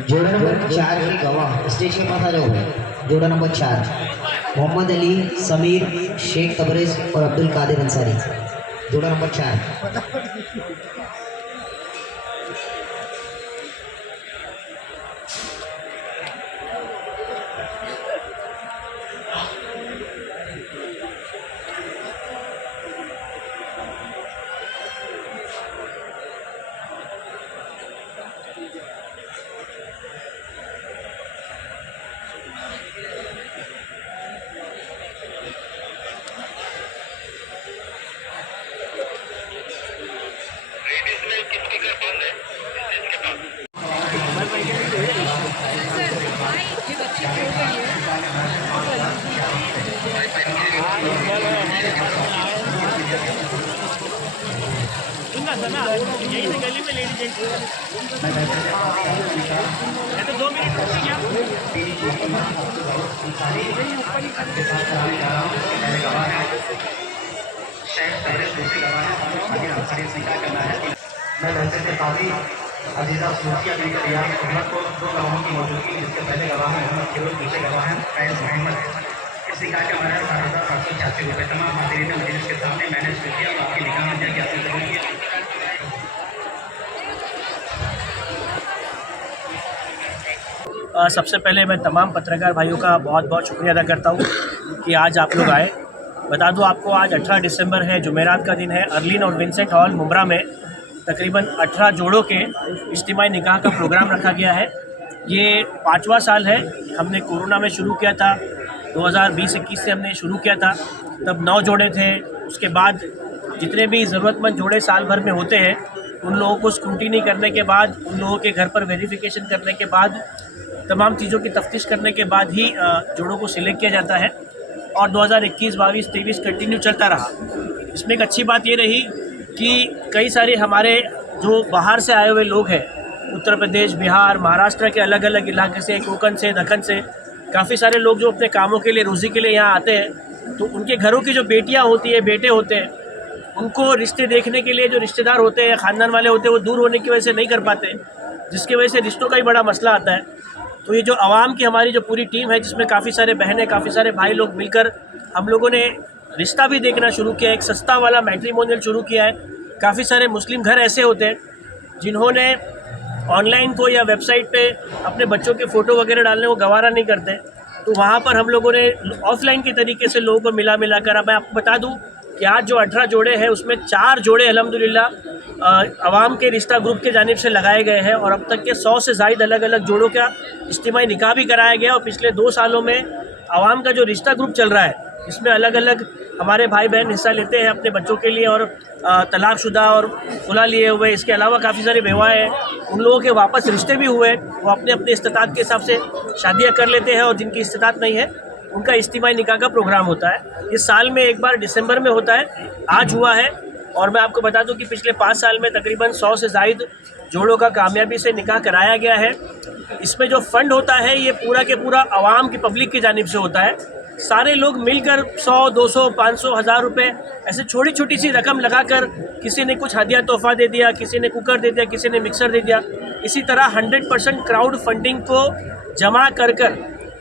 जोड़ा नंबर 4 के गवाह स्टेज के पास आ जाओ। जोड़ा नंबर 4 मोहम्मद अली, समीर, शेख तबरेज और अब्दुल कादिर अंसारी। जोड़ा नंबर 4। यही से गली में लेडी जेंट्स तो 2 मिनट रुकिए मैं वैसे से काफ़ी अजीज़ा सूफिया भी तैयार मोहम्मद को 2 गवाहों की मौजूदगी, जिसके पहले गवाह हैं मोहम्मद केवल, दूसरे गवाह हैं फैज़ मोहम्मद। इस निकाह का हमारा 7,786 रुपये। तमाम हाज़रीन मजलिस के सामने मैंने सूफिया को आपकी निकाह में जाके अपनी कबूल किया। सबसे पहले मैं तमाम पत्रकार भाइयों का बहुत बहुत शुक्रिया अदा करता हूँ कि आज आप लोग आए। बता दूँ आपको, आज 18 दिसंबर है, जुमेरात का दिन है। अर्लिन और विंसेंट हॉल मुंब्रा में तकरीबन 18 जोड़ों के इज्तिमाई निकाह का प्रोग्राम रखा गया है। ये 5वां साल है। हमने कोरोना में शुरू किया था, 2020-21 से हमने शुरू किया था। तब 9 जोड़े थे। उसके बाद जितने भी ज़रूरतमंद जोड़े साल भर में होते हैं, उन लोगों को स्क्रूटिनी करने के बाद, उन लोगों के घर पर वेरिफिकेशन करने के बाद, तमाम चीज़ों की तफ्तीश करने के बाद ही जोड़ों को सिलेक्ट किया जाता है। और 2021, 22, 23 कंटिन्यू चलता रहा। इसमें एक अच्छी बात ये रही कि कई सारे हमारे जो बाहर से आए हुए लोग हैं, उत्तर प्रदेश, बिहार, महाराष्ट्र के अलग अलग इलाके से, कोंकण से, दक्कन से, काफ़ी सारे लोग जो अपने कामों के लिए, रोज़ी के लिए यहाँ आते हैं, तो उनके घरों की जो बेटियाँ होती हैं, बेटे होते हैं, उनको रिश्ते देखने के लिए जो रिश्तेदार होते हैं, ख़ानदान वाले होते हैं, वो दूर होने की वजह से नहीं कर पाते, जिसकी वजह से रिश्तों का ही बड़ा मसला आता है। तो ये जो आवाम की हमारी जो पूरी टीम है, जिसमें काफ़ी सारे बहनें, काफ़ी सारे भाई लोग मिलकर हम लोगों ने रिश्ता भी देखना शुरू किया, एक सस्ता वाला मैट्रिमोनियल शुरू किया है। काफ़ी सारे मुस्लिम घर ऐसे होते हैं जिन्होंने ऑनलाइन को या वेबसाइट पे अपने बच्चों के फ़ोटो वगैरह डालने को गवारा नहीं करते, तो वहाँ पर हम लोगों ने ऑफलाइन के तरीके से लोगों को मिला कर, अब मैं आपको बता दूँ कि आज जो 18 जोड़े हैं, उसमें 4 जोड़े अल्हम्दुलिल्लाह आवाम के रिश्ता ग्रुप के जानिब से लगाए गए हैं। और अब तक के 100 से ज़ायद अलग अलग जोड़ों का इज्तिमाई निकाह भी कराया गया। और पिछले 2 सालों में आवाम का जो रिश्ता ग्रुप चल रहा है, इसमें अलग अलग हमारे भाई बहन हिस्सा लेते हैं अपने बच्चों के लिए, और तलाक़शुदा और खुला लिए हुए, इसके अलावा काफ़ी सारी बेवाएँ हैं, उन लोगों के वापस रिश्ते भी हुए, वो अपने अपने इस्तिताअत के हिसाब से शादियाँ कर लेते हैं, और जिनकी इस्तिताअत नहीं है उनका इज्तिमाई निकाह का प्रोग्राम होता है। इस साल में एक बार दिसंबर में होता है, आज हुआ है। और मैं आपको बता दूं कि पिछले 5 साल में तकरीबन 100 से ज़ायद जोड़ों का कामयाबी से निकाह कराया गया है। इसमें जो फ़ंड होता है, ये पूरा के पूरा आवाम की, पब्लिक की जानिब से होता है। सारे लोग मिलकर 100, 200, 500, 1000 रुपये ऐसे छोटी छोटी सी रकम लगाकर, किसी ने कुछ हदिया तोहफ़ा दे दिया, किसी ने कुकर दे दिया, किसी ने मिक्सर दे दिया। इसी तरह 100% क्राउड फंडिंग को जमा कर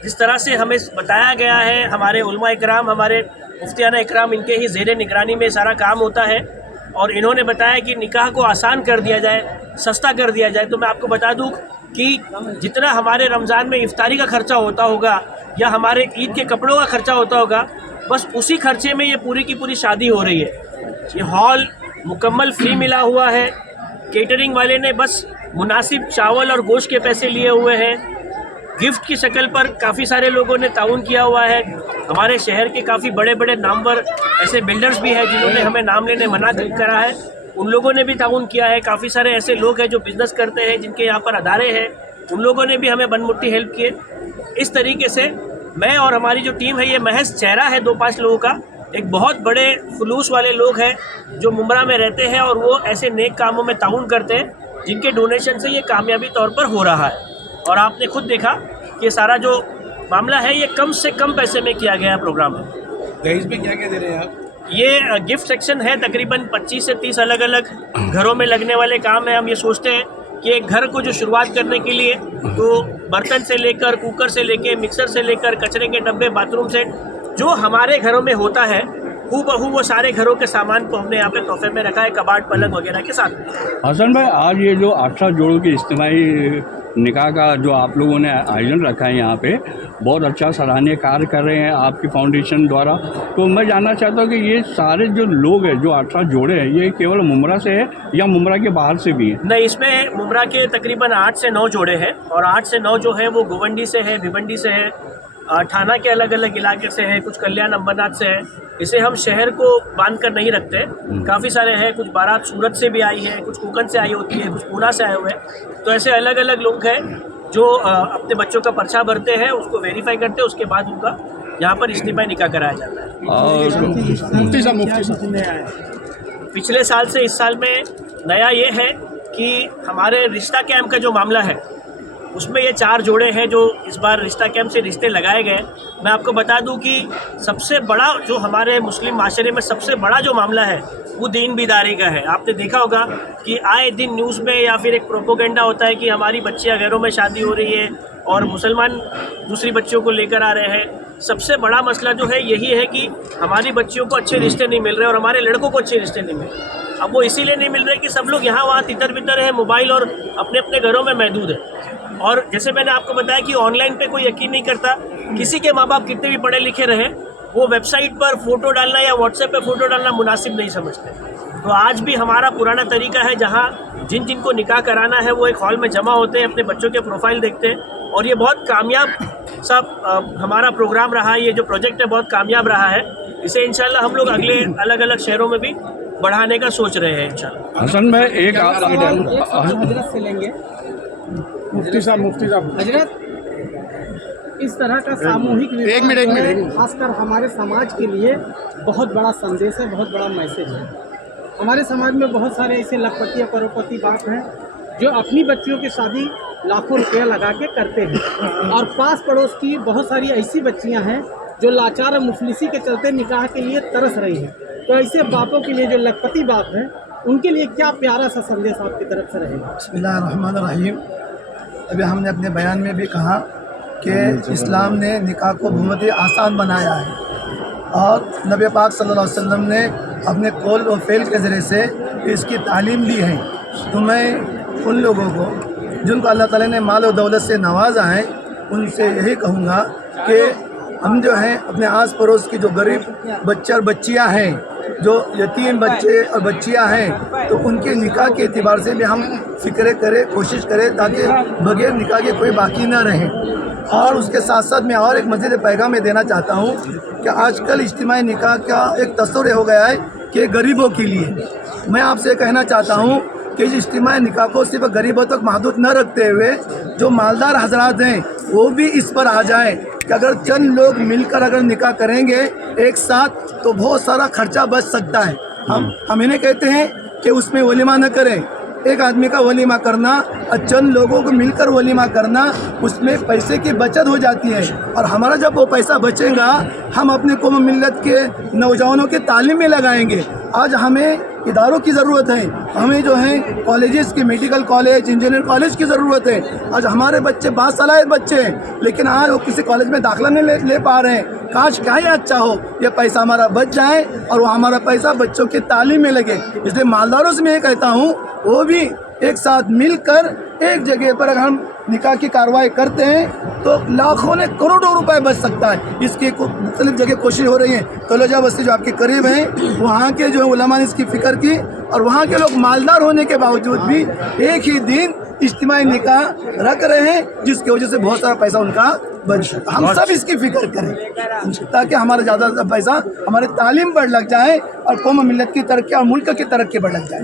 जिस तरह से हमें बताया गया है, हमारे उलमा इकराम, हमारे मुफ्तियाना इकराम, इनके ही ज़ेरे निगरानी में सारा काम होता है। और इन्होंने बताया कि निकाह को आसान कर दिया जाए, सस्ता कर दिया जाए। तो मैं आपको बता दूं कि जितना हमारे रमज़ान में इफ्तारी का ख़र्चा होता होगा या हमारे ईद के कपड़ों का ख़र्चा होता होगा, बस उसी खर्चे में ये पूरी की पूरी शादी हो रही है। ये हॉल मुकम्मल फ्री मिला हुआ है। केटरिंग वाले ने बस मुनासिब चावल और गोश्त के पैसे लिए हुए हैं। गिफ्ट की शक्ल पर काफ़ी सारे लोगों ने ताउन किया हुआ है। हमारे शहर के काफ़ी बड़े बड़े नामवर ऐसे बिल्डर्स भी हैं जिन्होंने हमें नाम लेने मना करा है, उन लोगों ने भी ताउन किया है। काफ़ी सारे ऐसे लोग हैं जो बिज़नेस करते हैं, जिनके यहाँ पर अदारे हैं, उन लोगों ने भी हमें बनमुट्टी हेल्प किए। इस तरीके से मैं और हमारी जो टीम है, ये महज चेहरा है 2-5 लोगों का। एक बहुत बड़े खुलूस वाले लोग हैं जो मुंब्रा में रहते हैं, और वो ऐसे नेक कामों में ताउन करते हैं जिनके डोनेशन से ये कामयाबी तौर पर हो रहा है। और आपने खुद देखा कि सारा जो मामला है, ये कम से कम पैसे में किया गया प्रोग्राम है। दहेज में क्या क्या दे रहे हैं आप? ये गिफ्ट सेक्शन है, तकरीबन 25 से 30 अलग अलग घरों में लगने वाले काम है। हम ये सोचते हैं कि एक घर को जो शुरुआत करने के लिए तो बर्तन से लेकर कुकर से लेकर मिक्सर से लेकर कचरे के डब्बे बाथरूम सेट जो हमारे घरों में होता है हूबहू वो सारे घरों के सामान को हमने यहाँ पे तोहफे में रखा है, कबाड़ पलंग वगैरह के साथ। हसन भाई, आज ये जो 18 जोड़ों की इज्तिमाई निकाह का जो आप लोगों ने आयोजन रखा है यहाँ पे, बहुत अच्छा सराहनीय कार्य कर रहे हैं आपकी फाउंडेशन द्वारा। तो मैं जानना चाहता हूँ कि ये सारे जो लोग हैं, जो 18 जोड़े हैं, ये केवल मुमरा से है या मुमरा के बाहर से भी हैं? नहीं, इसमें मुमरा के तकरीबन 8 से 9 जोड़े हैं और 8 से 9 जो है वो गोवंडी से है, भिवंडी से है, थाना के अलग अलग इलाके से है, कुछ कल्याण अंबरनाथ से है। इसे हम शहर को बांध कर नहीं रखते, काफ़ी सारे हैं। कुछ बारात सूरत से भी आई है, कुछ कोकन से आई होती है, कुछ पूना से आए हुए हैं। तो ऐसे अलग अलग लोग हैं जो अपने बच्चों का पर्चा भरते हैं, उसको वेरीफाई करते हैं, उसके बाद उनका यहाँ पर इज्तिमाई निकाह कराया जाता है। और मुफ्ती साहब पिछले साल से इस साल में नया ये है कि हमारे रिश्ता कैंप का जो मामला है उसमें ये 4 जोड़े हैं जो इस बार रिश्ता कैंप से रिश्ते लगाए गए। मैं आपको बता दूं कि सबसे बड़ा जो हमारे मुस्लिम माशरे में सबसे बड़ा जो मामला है वो दीन बिदारी का है। आपने देखा होगा कि आए दिन न्यूज़ में या फिर एक प्रोपोगेंडा होता है कि हमारी बच्चियां घरों में शादी हो रही है और मुसलमान दूसरी बच्चियों को लेकर आ रहे हैं। सबसे बड़ा मसला जो है यही है कि हमारी बच्चियों को अच्छे रिश्ते नहीं मिल रहे और हमारे लड़कों को अच्छे रिश्ते नहीं मिल रहे। अब वो इसीलिए नहीं मिल रहे कि सब लोग यहाँ वहाँ तितर बितर है, मोबाइल और अपने अपने घरों में महदूद है। और जैसे मैंने आपको बताया कि ऑनलाइन पे कोई यकीन नहीं करता। किसी के माँ बाप कितने भी पढ़े लिखे रहे, वो वेबसाइट पर फ़ोटो डालना या व्हाट्सएप पे फ़ोटो डालना मुनासिब नहीं समझते। तो आज भी हमारा पुराना तरीका है, जहाँ जिनको निकाह कराना है वो एक हॉल में जमा होते हैं, अपने बच्चों के प्रोफाइल देखते हैं। और ये बहुत कामयाब सब हमारा प्रोग्राम रहा है। ये जो प्रोजेक्ट है बहुत कामयाब रहा है। इसे इंशाल्लाह हम लोग अगले अलग अलग शहरों में भी बढ़ाने का सोच रहे हैं इंशाल्लाह। हसन भाई, एक हजरत से लेंगे। मुफ्ती साहब हजरत, इस तरह का सामूहिक एक मिनट खासकर हमारे समाज के लिए बहुत बड़ा संदेश है, बहुत बड़ा मैसेज है। हमारे समाज में बहुत सारे ऐसे लखपति या करोड़पति बाप हैं जो अपनी बच्चियों की शादी लाखों रुपया लगा के करते हैं और पास पड़ोस की बहुत सारी ऐसी बच्चियां हैं जो लाचार और मुफलिसी के चलते निकाह के लिए तरस रही हैं। तो ऐसे बापों के लिए जो लखपति बाप हैं उनके लिए क्या प्यारा सा संदेश आपकी तरफ से रहेगा? बिस्मिल्लाहिर्रहमानिर्रहीम। अभी हमने अपने बयान में भी कहा कि इस्लाम ने निकाह को बहुत ही आसान बनाया है और नबी पाक सल्लल्लाहु अलैहि वसल्लम ने अपने कौल और फ़ेल के ज़रिए से इसकी तालीम दी है। तो मैं उन लोगों को जिनको अल्लाह ताला ने माल और दौलत से नवाजा है उनसे यही कहूँगा कि हम जो हैं अपने आस पड़ोस की जो गरीब बच्चे और बच्चियाँ हैं, जो यतीम बच्चे और बच्चियाँ हैं, तो उनके निकाह के एतबार से भी हम फ़िक्र करें, कोशिश करें ताकि बगैर निकाह के कोई बाकी ना रहे। और उसके साथ साथ मैं और एक मज़ीद पैगाम में देना चाहता हूँ कि आजकल इज्तिमाई निकाह का एक तस्वुर हो गया है कि गरीबों के लिए। मैं आपसे कहना चाहता हूँ कि इस इज्तिमाई निकाह को सिर्फ गरीबों तक महदूद न रखते हुए जो मालदार हजरात हैं वो भी इस पर आ जाएं कि अगर चंद लोग मिलकर अगर निकाह करेंगे एक साथ तो बहुत सारा खर्चा बच सकता है। हम इन्हें कहते हैं कि उसमें वलीमा न करें। एक आदमी का वलीमा करना और चंद लोगों को मिलकर वलीमा करना, उसमें पैसे की बचत हो जाती है और हमारा जब वो पैसा बचेगा हम अपने कौम मिल्लत के नौजवानों की तालीम में लगाएंगे। आज हमें इदारों की ज़रूरत है, हमें जो है कॉलेजेस की, मेडिकल कॉलेज, इंजीनियर कॉलेज की ज़रूरत है। आज हमारे बच्चे बासलाहियत बच्चे हैं लेकिन आज वो किसी कॉलेज में दाखिला नहीं ले पा रहे हैं। काश क्या ही अच्छा हो ये पैसा हमारा बच जाए और वो हमारा पैसा बच्चों की तालीम में लगे। इसलिए मालदारों से मैं ये कहता हूँ वो भी एक साथ मिलकर एक जगह पर अगर हम निकाह की कार्रवाई करते हैं तो लाखों ने करोड़ों रुपए बच सकता है। इसकी मुख्तलिफ जगह कोशिश हो रही है। तलोजा बस्ती जो आपके करीब हैं वहाँ के जो उलमा ने इसकी फ़िक्र की और वहाँ के लोग मालदार होने के बावजूद भी एक ही दिन इज्तिमाई निकाह रख रहे हैं जिसकी वजह से बहुत सारा पैसा उनका बच सकता। हम सब इसकी फ़िक्र करें ताकि हमारा ज़्यादा पैसा हमारे तालीम पर लग जाए और कौम मिल्लत की तरक्की और मुल्क की तरक्की पर लग जाए।